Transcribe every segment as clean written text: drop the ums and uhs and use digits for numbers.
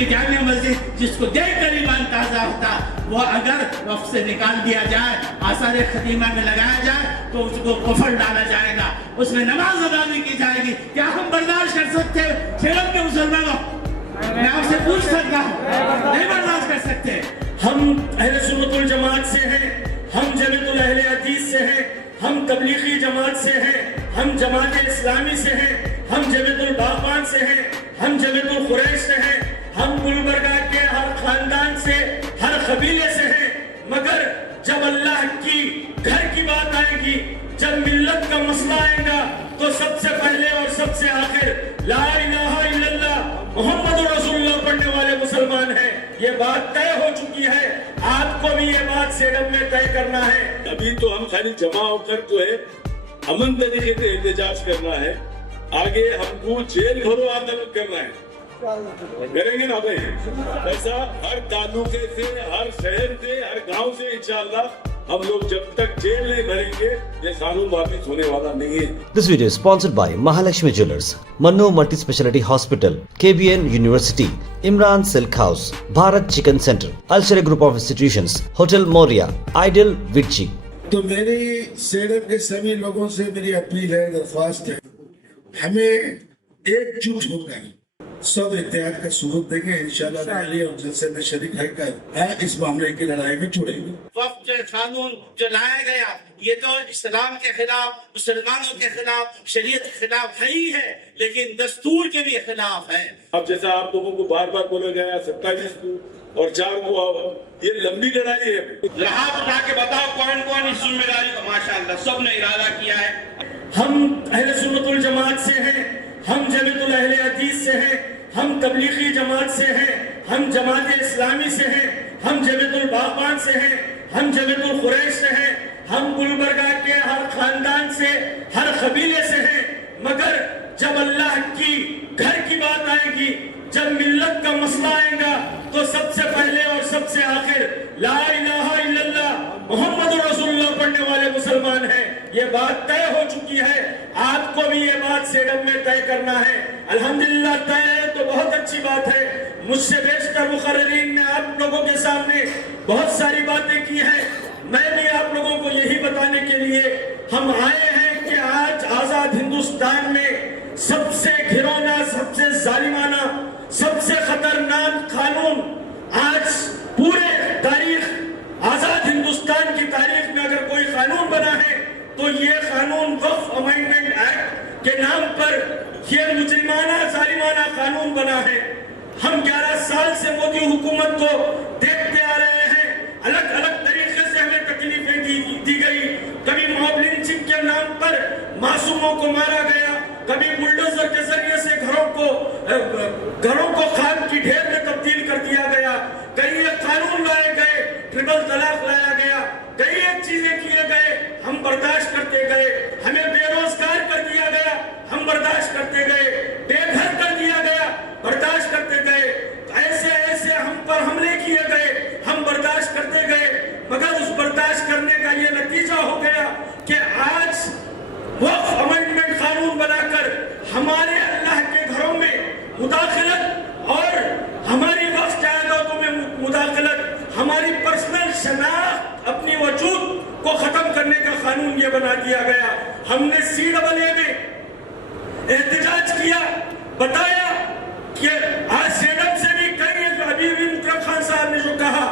की जामिया मस्जिद जिसको देख कर ईमान ताज़ा होता, वो अगर वक्त से निकाल दिया जाए, आसार खदीमा में लगाया जाए तो उसको कुफर डाला जाएगा, उसमें नमाज अदा नहीं की जाएगी। क्या हम बर्दाश्त कर सकते हैं शेरम के मुसलमानों? मैं आपसे पूछ सकता हूँ, नहीं बर्दाश्त कर सकते। हम अहले सुन्नत वल जमात से हैं, हम जमीयतुल अहले हदीस से हैं, हम तबलीगी जमात से हैं, हम जमात इस्लामी से हैं, हम जमीयतुल बागबान से हैं, हम जमीयतुल कुरैश से हैं, हम गुलबर्गा के हर खानदान से, हर कबीले से हैं। मगर जब अल्लाह की घर की बात आएगी, जब मिल्लत का मसला आएगा, तो सबसे पहले और सबसे आखिर ला इलाहा इल्लल्लाह मोहम्मद रसूलुल्लाह पढ़ने वाले मुसलमान हैं। ये बात तय हो चुकी है, आपको भी ये बात सेडम में तय करना है। अभी तो हम खाली जमा होकर जो है अमन तरीके से एहतजाज करना है, आगे हमको जेल भरो आंदोलन करना है, करेंगे ना भाई। ऐसा हर तालुके से, हर शहर से, हर गांव से इंशाअल्लाह हम लोग जब तक जेल नहीं भरेंगे ये कानून वापिस होने वाला नहीं है। This video is sponsored by Mahalakshmi Jewellers, Manno Multi-Speciality Hospital, KBN University, Imran Silk House, Bharat Chicken Center, Al Sharia Group of Institutions, Hotel Moria, Ideal Vichy. तो मेरी सेडम के सभी लोगों से मेरी अपील है, दरख्वास्त है, हमें एकजुट होकर सब इत्तेहाद का सबूत देंगे। इंशाअल्लाह रैली और जलसे में शरीक है इस मामले की लड़ाई में जुड़ेंगे। वक्त कानून जो लाया गया ये तो इस्लाम के खिलाफ, मुसलमानों के खिलाफ, शरीयत के खिलाफ है ही है, लेकिन दस्तूर के भी खिलाफ है। अब जैसा आप लोगों को बार बार बोला गया 27 को और 4 को, ये लंबी लड़ाई है। हाथ उठा के बताओ कौन कौन इस जिम्मेदारी को माशाअल्लाह सबने इरादा किया है। हम अहले सुन्नत वल जमात से हैं, हम जमीयतुल अहले हदीस से हैं, हम तबलीगी जमात से हैं, हम जमात इस्लामी से हैं, हम जमीयतुल बागबान से हैं, हम जमीयतुल कुरैश से हैं, हम गुलबर्गा के हर खानदान से, हर कबीले से हैं। मगर जब अल्लाह की घर की बात आएगी, जब मिल्लत का मसला आएगा, तो सबसे पहले और सबसे आखिर ला इलाहा इल्लल्लाह मोहम्मद रसूलुल्लाह पढ़ने वाले मुसलमान हैं। ये बात तय हो चुकी है, आपको भी ये बात सेडम में तय करना है। अल्हम्दुलिल्लाह तय है तो बहुत अच्छी बात है। मुझसे बेशतर मुकर्रिरीन ने आप लोगों के सामने बहुत सारी बातें की हैं। मैं भी आप लोगों को यही बताने के लिए हम आए हैं कि आज आजाद हिंदुस्तान में सबसे घिनौना, सबसे जालिमाना, सबसे खतरनाक कानून आज पूरे तारीख, आजाद हिंदुस्तान की तारीख में अगर कोई कानून बना है तो ये कानून वक्फ अमेंडमेंट एक्ट के नाम पर ये मुजरिमाना, जालिमाना कानून बना है। हम 11 साल से मोदी हुकूमत को देखते आ रहे हैं, अलग अलग तरीके से हमें तकलीफें दी गई। कभी मॉब लिंचिंग के नाम पर मासूमों को मारा गया, कभी बुलडोजर के जरिए से घरों को खाद की ढेर में तब्दील कर दिया गया, कई एक कानून लाए गए, ट्रिपल तलाक लाया गया, कई एक चीजें किए गए, हम बर्दाश्त करते गए। हमें बेरोजगार कर दिया गया, हम बर्दाश्त करते गए। बेघर कर दिया गया, बर्दाश्त करते गए। ऐसे ऐसे हम पर हमले किए गए, हम बर्दाश्त करते गए। मगर उस बर्दाश्त करने का ये नतीजा हो गया कि आज वक्फ अमेंडमेंट कानून बनाकर हमारे अल्लाह के घरों में मुदाखलत और हमारी वक्फ जायदादों में मुदाखलत, हमारी पर्सनल शनाख्त, अपनी वजूद को खत्म करने का कानून ये बना दिया गया। हमने CAA में एहतजाज किया, बताया कि आज सेडम से भी कई, अभी मुकरम खान साहब ने जो कहा,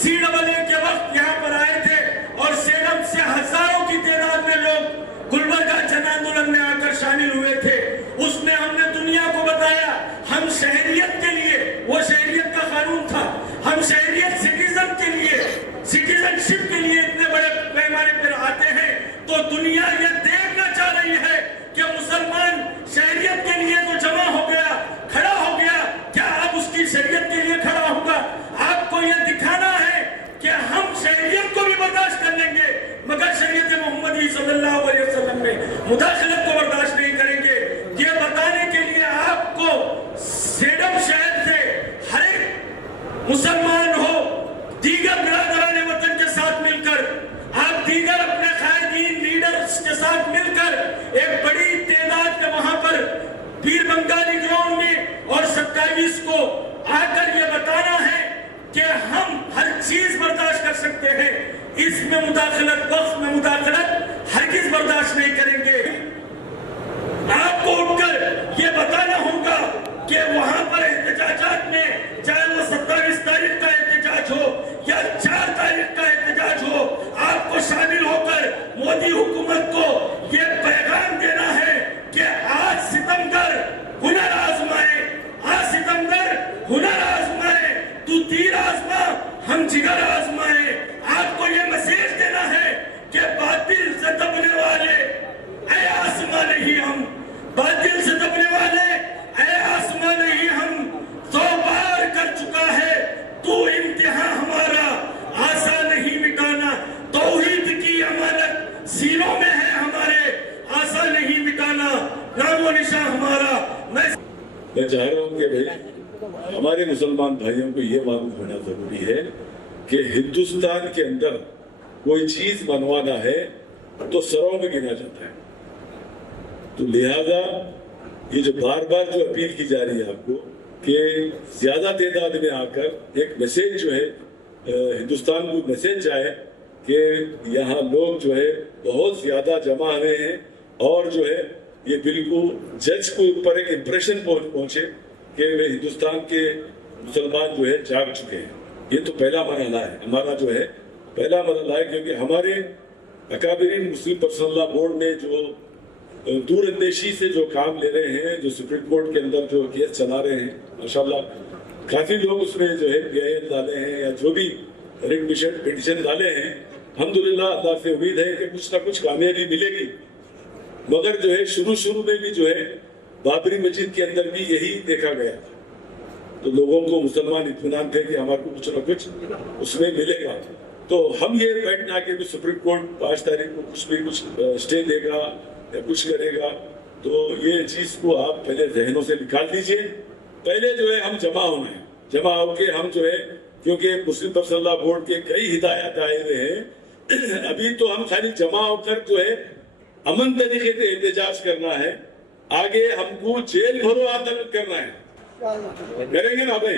CAA के वक्त यहाँ पर आए थे और सेडम से हजारों की तादाद में लोग गुलबर्गा जन आंदोलन में आकर शामिल हुए थे। उसमें हमने दुनिया को बताया हम शहरियत के लिए, वो शहरियत का कानून था, हम शहरियत सिटीजन के लिए, सिटीजनशिप के लिए इतने बड़े पैमाने पर आते हैं तो दुनिया ये देखना चाह रही है कि मुसलमान शहरियत के लिए तो जमा हो गया, खड़ा हो गया, क्या अब उसकी शरीयत के लिए खड़ा होगा? आपको यह दिखाना है कि हम शहरियत को भी बर्दाश्त कर लेंगे मगर शरीयत मोहम्मदी सल्लल्लाहु अलैहि वसल्लम में मुदाखलत को बर्दाश्त नहीं करेंगे। ये बताने के लिए आपको सेडम शहर से हर एक मुसलमान हो, दीगर बिरादरान वतन के साथ मिलकर, आप दीगर अपने कायदीन लीडर्स के साथ मिलकर एक बड़ी तादाद में वहां पर पीर बंगाली ग्राउंड में और 27 को आकर ये اس میں مداخلت، وقت میں مداخلت ہرگز برداشت نہیں کریں گے۔ آپ کو اٹھ کر یہ بتانا ہوگا کہ وہاں پر احتجاجات میں، چاہے وہ 27 تاریخ کا احتجاج ہو یا 4 تاریخ کا احتجاج ہو، آپ کو شامل ہو کر مودی حکومت کو یہ پیغام دینا ہے کہ آج ستمگر ہنر آزمائے، آج ستمگر ہنر آزمائے، تو تیر آزما ہم جگر آزمائے۔ آپ کو یہ میسج دینا ہے کہ باطل سے دبنے والے اے آسمان نہیں ہم، باطل سے دبنے والے اے آسمان نہیں ہم، 100 بار کر چکا ہے تو امتحان ہمارا، آسان نہیں مٹانا، توحید کی امانت سینوں میں ہے ہمارے، آسان نہیں مٹانا، نام و نشان ہمارا۔ میں چاہ رہا ہوں کہ بھائی ہمارے مسلمان بھائیوں کو یہ معلوم ہونا ضروری ہے کہ ہندوستان کے اندر کوئی چیز بنوانا ہے تو سروں میں گنا جاتا ہے، تو لہذا یہ جو بار بار جو اپیل کی جا رہی ہے آپ کو کہ زیادہ تعداد میں آ کر ایک میسیج جو ہے ہندوستان کو میسیج جائے کہ یہاں لوگ جو ہے بہت زیادہ جمع ہوئے ہیں، اور جو ہے یہ بالکل جج کو اوپر ایک امپریشن پہنچے کہ وہ ہندوستان کے مسلمان جو ہے جاگ چکے ہیں۔ یہ تو پہلا مرحلہ ہے ہمارا، جو ہے پہلا مرحلہ ہے، کیونکہ ہمارے اکابرین مسلم پرسنل لا بورڈ میں جو دور اندیشی سے جو کام لے رہے ہیں، جو سپریم کورٹ کے اندر جو کیس چلا رہے ہیں، ماشاءاللہ کافی لوگ اس میں جو ہے PIL ڈالے ہیں یا جو بھی ریٹ پٹیشن ڈالے ہیں، الحمدللہ اللہ سے امید ہے کہ کچھ نہ کچھ کامیابی ملے گی۔ مگر جو ہے شروع میں بھی جو ہے بابری مسجد کے اندر بھی یہی دیکھا گیا، تو لوگوں کو مسلمان اطمینان تھے کہ ہمارے کو کچھ نہ کچھ اس میں ملے گا۔ تو ہم یہ بیٹھنا کہ سپریم کورٹ 5 تاریخ کو کچھ بھی کچھ اسٹے دے گا یا کچھ کرے گا، تو یہ چیز کو آپ پہلے ذہنوں سے نکال دیجئے۔ پہلے جو ہے ہم جمع ہونا ہے، جمع ہو کے ہم جو ہے، کیونکہ مسلم پرسنل لا بورڈ کے کئی ہدایات آئے ہوئے ہیں، ابھی تو ہم خالی جمع ہو کر جو ہے امن طریقے سے احتجاج کرنا ہے، آگے ہم کو جیل بھرو آندولن کرنا ہے، کریں گے نا بھائی؟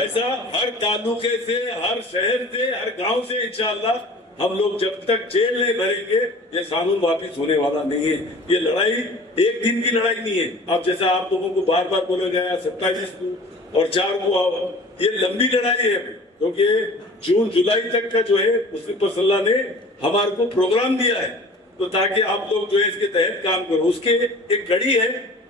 ایسا ہر تعلقے سے، ہر شہر سے، ہر گاؤں سے انشاءاللہ ہم لوگ جب تک جیل نہیں بھریں گے یہ قانون واپس ہونے والا نہیں ہے۔ یہ لڑائی ایک دن کی لڑائی نہیں ہے، اب جیسا آپ لوگوں کو بار بار بولا گیا 27 کو اور 4 کو، یہ لمبی لڑائی ہے، کیونکہ جون جولائی تک کا جو ہے مسلم پرسنل لا نے ہمارے کو پروگرام دیا ہے، تو تاکہ آپ لوگ جو ہے اس کے تحت کام کرو۔ اس کے ایک کڑی ہے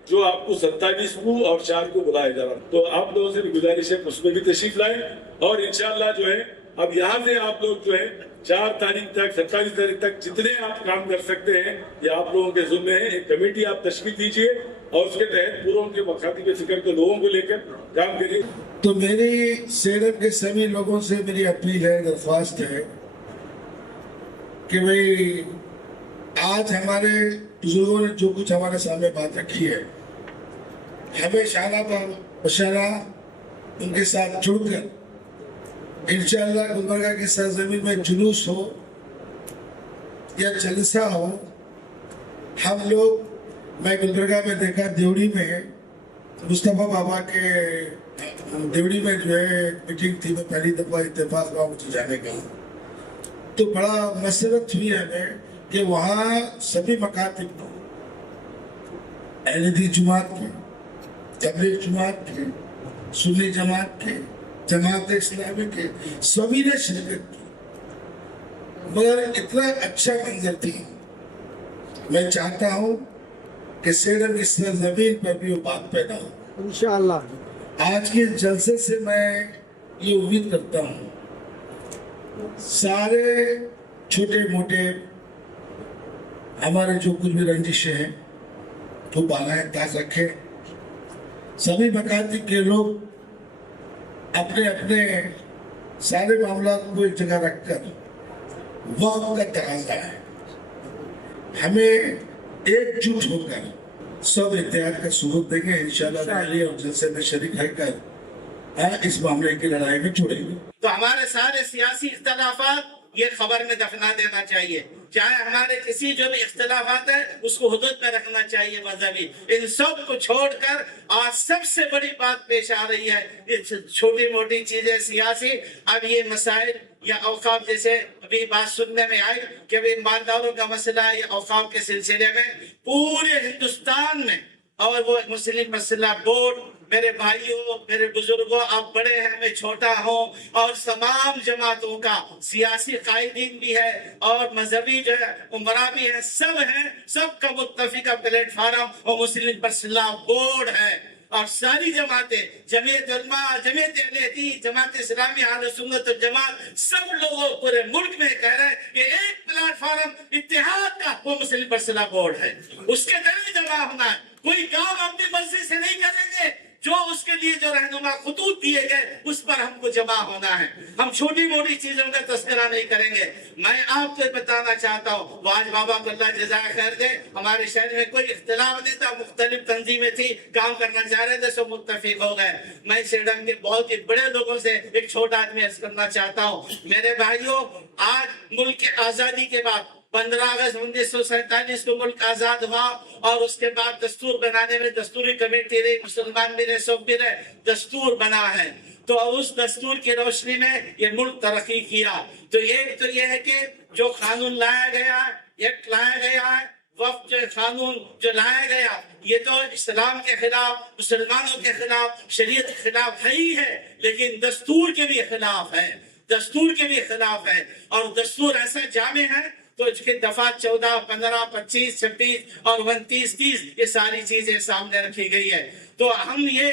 جو آپ کو 27 کو اور 4 کو بلایا جا رہا، تو آپ لوگوں سے بھی گزارش ہے اس میں بھی تشریف لائیں، اور انشاءاللہ جو ہے اب یہاں سے آپ لوگ جو ہے 4 تاریخ تک، 27 تاریخ تک جتنے آپ کام کر سکتے ہیں یہ آپ لوگوں کے ذمہ ہے۔ ایک کمیٹی آپ تشکیل دیجئے اور اس کے تحت پوروں کے مخاطب فکر کے لوگوں کو لے کر کام کریے۔ تو میری سیڈم کے سبھی لوگوں سے میری اپیل ہے، درخواست ہے کہ بھئی آج ہمارے بزرگوں نے جو کچھ ہمارے سامنے بات رکھی ہے، ہمیں اشارہ بشارہ ان کے ساتھ جڑ کر انشاءاللہ گلبرگہ کی سرزمین میں جلوس ہو یا جلسہ ہو، ہم لوگ، میں گلبرگہ میں دیکھا دیوڑی میں مصطفیٰ بابا کے دیوڑی میں جو ہے میٹنگ تھی، میں پہلی دفعہ اتفاق ہوا مجھے جانے کا، تو بڑا مسرت ہوئی ہمیں کہ وہاں سبھی مکاتب اہل حدیث جماعت کے، تبلیغ جماعت کے، سنی جماعت کے، جماعت اسلامی کے، سبھی نے شرکت کی، مگر اتنا اچھا منظر تھی۔ میں چاہتا ہوں کہ سیڈم کی سرزمین پر بھی وہ بات پیدا ہو انشاءاللہ۔ آج کے جلسے سے میں یہ امید کرتا ہوں سارے چھوٹے موٹے ہمارے جو کچھ بھی رنجشیں ہیں تو بالائے طاق رکھے، سبھی مکاتب کے لوگ اپنے اپنے سارے معاملات کو ایک جگہ رکھ کر، وقت کا تقاضا ہے، ہمیں ایک جٹ ہو کر سب اتحاد کا ثبوت دیں گے انشاءاللہ، ریلی اور جلسے میں شریک رہ کر اس معاملے کی لڑائی میں جڑیں گے۔ تو ہمارے سارے سیاسی اختلافات یہ خبر میں دفنا دینا چاہیے، چاہے ہمارے کسی جو بھی اختلافات ہیں اس کو حدود میں رکھنا چاہیے مذہبی، ان سب کو چھوڑ کر آج سب سے بڑی بات پیش آ رہی ہے، چھوٹی موٹی چیزیں سیاسی، اب یہ مسائل یا اوقاف جیسے अभी बात सुनने में आई कि अभी ईमानदारों का मसला या औकाफ के सिलसिले में पूरे हिंदुस्तान में, और वो मुस्लिम मसला बोर्ड, मेरे भाइयों, मेरे बुजुर्गों, आप बड़े हैं, मैं छोटा हूँ, और तमाम जमातों का सियासी कायदीन भी है और मजहबी जो है उमरा भी है, सब हैं, सबका मुत्तफिका प्लेटफार्म और मुस्लिम मसला बोर्ड है। और सारी जमातें, जमीयत उलमा, जमीयत अहले हदीस, जमात इस्लामी, अहले सुन्नत वल जमात, सब लोगों पूरे मुल्क में कह रहे हैं कि एक प्लेटफार्म इत्तेहाद का वो मुस्लिम मसला बोर्ड है, उसके तहत जमा होना है। कोई काम अपनी मर्जी से नहीं करेंगे, जो उसके लिए जो रहनुमा खुतूत दिए गए उस पर हमको जमा होना है। हम छोटी मोटी चीजों का तस्करा नहीं करेंगे। मैं आपको बताना चाहता हूँ, वाज बाबा को अल्लाह जज़ाए खैर दे, हमारे शहर में कोई इख्तिलाफ नहीं था, मुख्तलिफ तंजीमें थी, काम करना चाह रहे थे, सब मुत्तफिक हो गए। मैं सेडम के बहुत ही बड़े लोगों से एक छोटा आदमी अर्ज करना चाहता हूँ, मेरे भाइयों, आज मुल्क की आजादी के बाद 15 अगस्त 1947 को मुल्क आजाद हुआ और उसके बाद दस्तूर बनाने में दस्तूरी कमेटी रही, मुसलमान भी रहे, सब भी रहे, दस्तूर बना है। तो उस दस्तूर की रोशनी में ये मुल्क तरक्की किया। तो एक तो ये है कि जो कानून लाया गया, एक्ट लाया गया है, वक्त जो कानून जो लाया गया, ये तो इस्लाम के खिलाफ, मुसलमानों के खिलाफ, शरीयत के खिलाफ है ही है, लेकिन दस्तूर के भी खिलाफ है, दस्तूर के भी खिलाफ है। और दस्तूर ऐसा जामे है तो इसके दफा 14, 15, 25, 26 और 29, 30 ये सारी चीजें सामने रखी गई है। तो हम ये,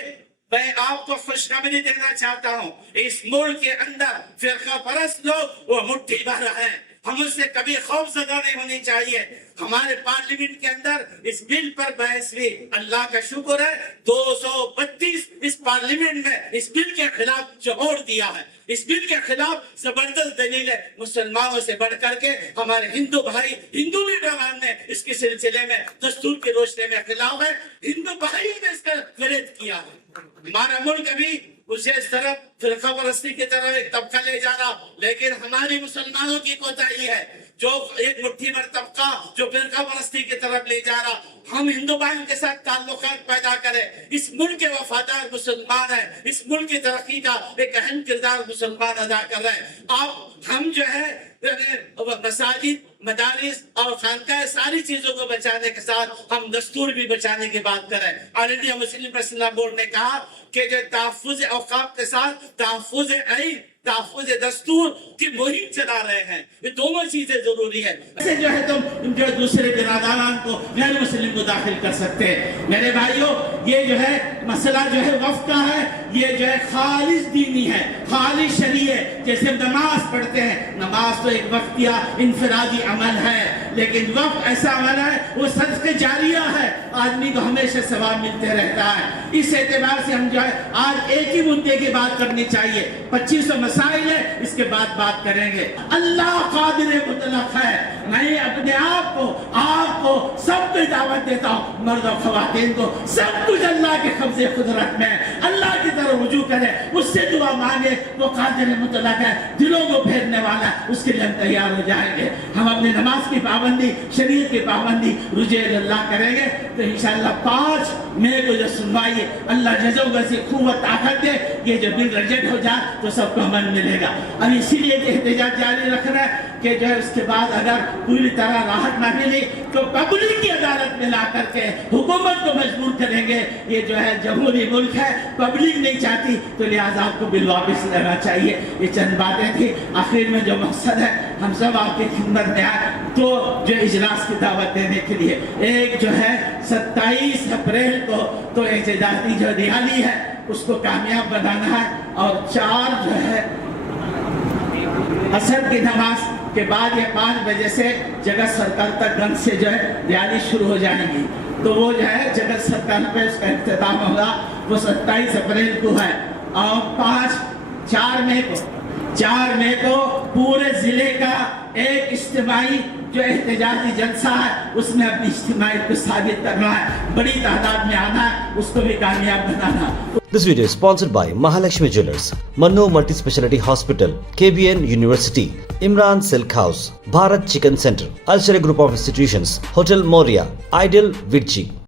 मैं आपको खुशखबरी देना चाहता हूँ, इस मुल्क के अंदर फिरका परस्त लोग वो मुट्ठी भर है, हम उससे कभी खौफजदा नहीं होनी चाहिए। हमारे पार्लियामेंट के अंदर इस बिल पर बहस हुई, अल्लाह का शुक्र है 232 इस पार्लियामेंट में इस बिल के खिलाफ जो वोट दिया है। इस बिल के खिलाफ जबरदस्त दलील है, मुसलमानों से बढ़ करके हमारे हिंदू भाई, हिंदू लीडरान ने इसके सिलसिले में दस्तूर की रोशनी में खिलाफ है, हिंदू भाई ने इसका विरोध किया है। हमारा मुल्क अभी उसे इस तरफ फिरका परस्ती की तरफ एक तबका ले जा रहा, लेकिन हमारी मुसलमानों की कोताही है, जो एक मुट्ठी भर तबका जो फिरका परस्ती की तरफ ले जा रहा। हम हिंदू भाइयों के साथ ताल्लुकात पैदा करें। इस मुल्क के वफादार मुसलमान है, इस मुल्क की तरक्की का एक अहम किरदार मुसलमान अदा कर रहे हैं। अब हम जो है मसाजिद, मदारिस और खानकाह सारी चीजों को बचाने के साथ हम दस्तूर भी बचाने की बात करें। ऑल इंडिया मुस्लिम मसला बोर्ड ने कहा कि जो तहफ़्फ़ुज़ औक़ाफ़ के साथ तहफ़्फ़ुज़ ऐन, तहफ़्फ़ुज़ दस्तूर की मुहिम चला रहे हैं, ये दोनों चीजें जरूरी है। ऐसे जो है तुम जो दूसरे बिरादरान को, गैर मुस्लिम को दाखिल कर सकते हैं। मेरे भाइयों, ये जो है मसला जो है वफ़ का है, ये जो है खालिस दीनी है, खालिस शरीय है। जैसे नमाज पढ़ते हैं, नमाज तो एक वक्तिया इनफरादी अमल है, लेकिन वक़्फ ऐसा अमल है, वो सदक़े जारिया है, आदमी को हमेशा सवाब मिलते रहता है। इस एतबार से हम जो है आज एक ही मुद्दे की बात करनी चाहिए, 2500 मसाइल है, इसके बाद बात करेंगे। अल्लाह कादिर मुतलक है। मैं अपने आपको सबको दावत देता हूँ, मर्द और ख़वातीन को, सब कुछ अल्लाह के कब्ज़े कुदरत में, अल्लाह की तरफ रुजू करें, उससे दुआ मांगे, वो कादिर मुतलक है, दिलों को फेरने वाला, उसके लिए हम तैयार हो जाएंगे। हम अपनी नमाज की पाबंदी, शरीयत की पाबंदी, रुजे अल्लाह करेंगे तो इंशाअल्लाह 5 मई को जो सुनवाई, अल्लाह जज़ो वसी क़ुव्वत ताकत दे, ये जो बिल रिजेक्ट हो जाए तो सबको अमन मिलेगा। अब इसीलिए एहतजाज जारी रखना है कि जो है उसके बाद अगर पूरी तरह राहत ना मिली तो पब्लिक की अदालत में ला करके हुकूमत को मजबूर करेंगे। ये जो है जमहूरी मुल्क है, पब्लिक नहीं चाहती, तो लिहाजा आपको बिल वापस लेना चाहिए। ये चंद बातें थी। आखिर में जो मकसद है, हम सब आपकी खिदमत में आए तो जो इजलास की दावत देने के लिए, एक जो है 27 अप्रैल को तो एहतजाजी जो रैली है उसको कामयाब बनाना है, और 4 जो है असर की नमाज के बाद ये 5 बजे से जगत सर्कल तक गंज से जो है रैली शुरू हो जाएगी। तो वो जो है जगत सर्कल पे उसका इख्तिताम होगा, वो 27 अप्रैल को है। और 4 मई को पूरे जिले का एक इज्तिमाई जो एहतजाजी जलसा है उसमें अपनी इज्तिमाइयत को साबित करना है, बड़ी तादाद में आना है, उसको भी कामयाब बनाना। This video is sponsored by Mahalakshmi Jewelers, Manno Multi Speciality Hospital, KBN University, Imran Silk House, Bharat Chicken Center, Al Sharia Group of Institutions, Hotel Moria, Ideal Virji.